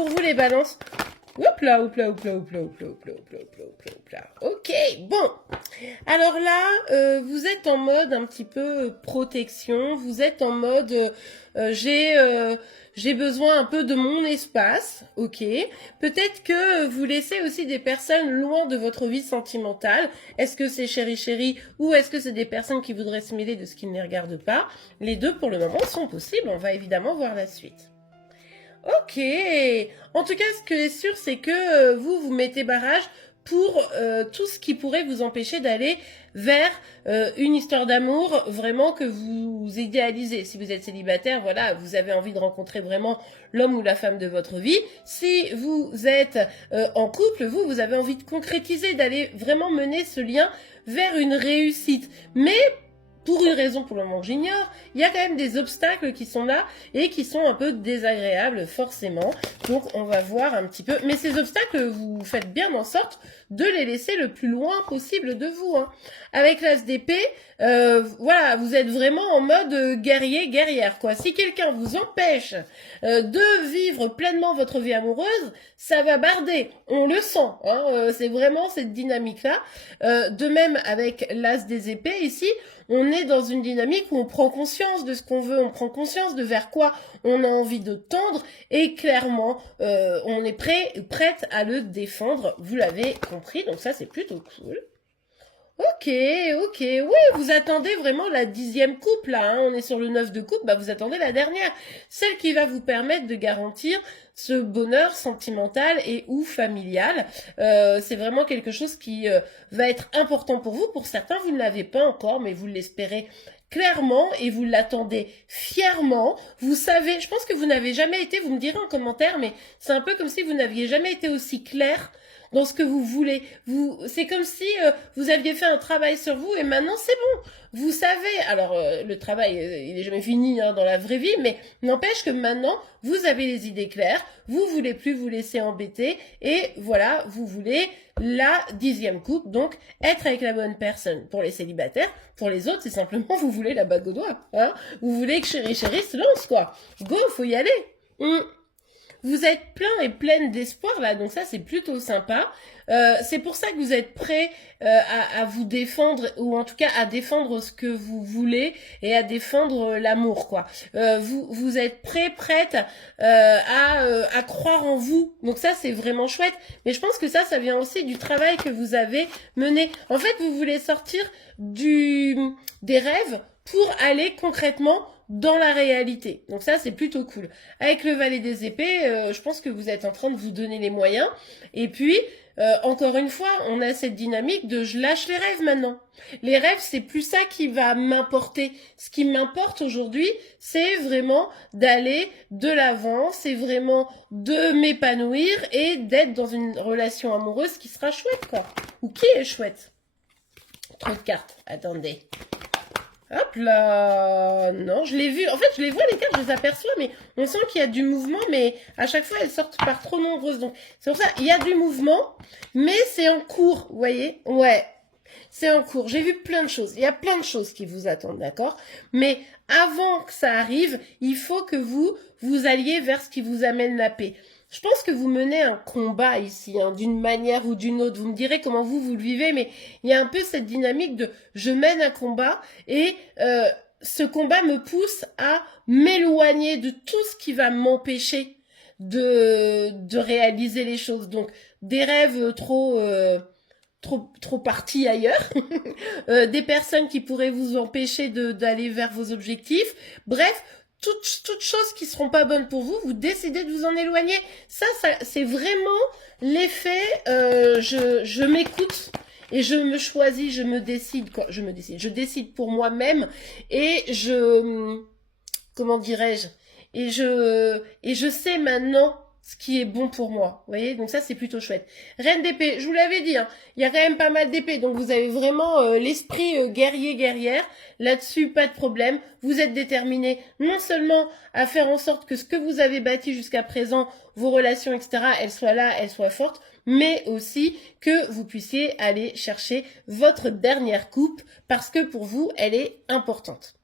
pour vous les balances. Hop là, hop là, hop là, hop là, hop là, hop là, hop là, hop là, hop là, hop là. Ok, bon. Alors là, vous êtes en mode un petit peu protection. Vous êtes en mode j'ai besoin un peu de mon espace. Ok. Peut-être que vous laissez aussi des personnes loin de votre vie sentimentale. Est-ce que c'est chéri ou est-ce que c'est des personnes qui voudraient se mêler de ce qui ne les regarde pas? Les deux pour le moment sont possibles. On va évidemment voir la suite. Ok. En tout cas, ce que est sûr, c'est que vous mettez barrage pour tout ce qui pourrait vous empêcher d'aller vers une histoire d'amour vraiment que vous idéalisez. Si vous êtes célibataire, voilà, vous avez envie de rencontrer vraiment l'homme ou la femme de votre vie. Si vous êtes en couple, vous avez envie de concrétiser, d'aller vraiment mener ce lien vers une réussite. Mais pour une raison pour le moment que j'ignore, il y a quand même des obstacles qui sont là et qui sont un peu désagréables forcément. Donc on va voir un petit peu. Mais ces obstacles, vous faites bien en sorte de les laisser le plus loin possible de vous. Hein. Avec l'as d'épée, voilà, vous êtes vraiment en mode guerrière, quoi. Si quelqu'un vous empêche de vivre pleinement votre vie amoureuse, ça va barder. On le sent. Hein, c'est vraiment cette dynamique-là. De même avec l'as des épées ici, on est dans une dynamique où on prend conscience de ce qu'on veut, on prend conscience de vers quoi on a envie de tendre et clairement, on est prête à le défendre. Vous l'avez compris, donc ça c'est plutôt cool. Ok, oui, vous attendez vraiment la 10e coupe là, hein. On est sur le 9 de coupe, bah vous attendez la dernière, celle qui va vous permettre de garantir ce bonheur sentimental et ou familial. C'est vraiment quelque chose qui va être important pour vous. Pour certains, vous ne l'avez pas encore, mais vous l'espérez clairement et vous l'attendez fièrement. Vous savez, je pense que vous n'avez jamais été, vous me direz en commentaire, mais c'est un peu comme si vous n'aviez jamais été aussi clair dans ce que vous voulez. C'est comme si vous aviez fait un travail sur vous et maintenant c'est bon. Vous savez, alors le travail, il est jamais fini hein, dans la vraie vie, mais n'empêche que maintenant, vous avez les idées claires, vous voulez plus vous laisser embêter et voilà, vous voulez la 10e coupe, donc être avec la bonne personne. Pour les célibataires, pour les autres, c'est simplement vous voulez la bague au doigt. Hein, vous voulez que chéri se lance quoi. Go, faut y aller. Vous êtes plein et pleine d'espoir là, donc ça c'est plutôt sympa. C'est pour ça que vous êtes prêt à vous défendre, ou en tout cas à défendre ce que vous voulez et à défendre l'amour quoi. Vous êtes prête à croire en vous, donc ça c'est vraiment chouette. Mais je pense que ça vient aussi du travail que vous avez mené. En fait, vous voulez sortir des rêves pour aller concrètement dans la réalité. Donc ça, c'est plutôt cool. Avec le valet des épées, je pense que vous êtes en train de vous donner les moyens. Et puis, encore une fois, on a cette dynamique de je lâche les rêves maintenant. Les rêves, c'est plus ça qui va m'importer. Ce qui m'importe aujourd'hui, c'est vraiment d'aller de l'avant, c'est vraiment de m'épanouir et d'être dans une relation amoureuse qui sera chouette, quoi. Ou qui est chouette. Trop de cartes. Attendez. Hop là, non, je l'ai vu. En fait, je les vois les cartes, je les aperçois, mais on sent qu'il y a du mouvement, mais à chaque fois, elles sortent par trop nombreuses. Donc, c'est pour ça, il y a du mouvement, mais c'est en cours, vous voyez? Ouais, c'est en cours. J'ai vu plein de choses. Il y a plein de choses qui vous attendent, d'accord? Mais avant que ça arrive, il faut que vous alliez vers ce qui vous amène la paix. Je pense que vous menez un combat ici, hein, d'une manière ou d'une autre. Vous me direz comment vous le vivez, mais il y a un peu cette dynamique de je mène un combat et ce combat me pousse à m'éloigner de tout ce qui va m'empêcher de réaliser les choses. Donc des rêves trop partis ailleurs, des personnes qui pourraient vous empêcher d'aller vers vos objectifs. Bref, toutes choses qui seront pas bonnes pour vous, vous décidez de vous en éloigner. Ça c'est vraiment l'effet je m'écoute et je me choisis, je décide pour moi-même et comment dirais-je, et je sais maintenant ce qui est bon pour moi, vous voyez, donc ça c'est plutôt chouette. Reine d'épée, je vous l'avais dit, hein, il y a quand même pas mal d'épées, donc vous avez vraiment l'esprit guerrière, là-dessus pas de problème, vous êtes déterminé non seulement à faire en sorte que ce que vous avez bâti jusqu'à présent, vos relations, etc., elles soient là, elles soient fortes, mais aussi que vous puissiez aller chercher votre dernière coupe, parce que pour vous, elle est importante.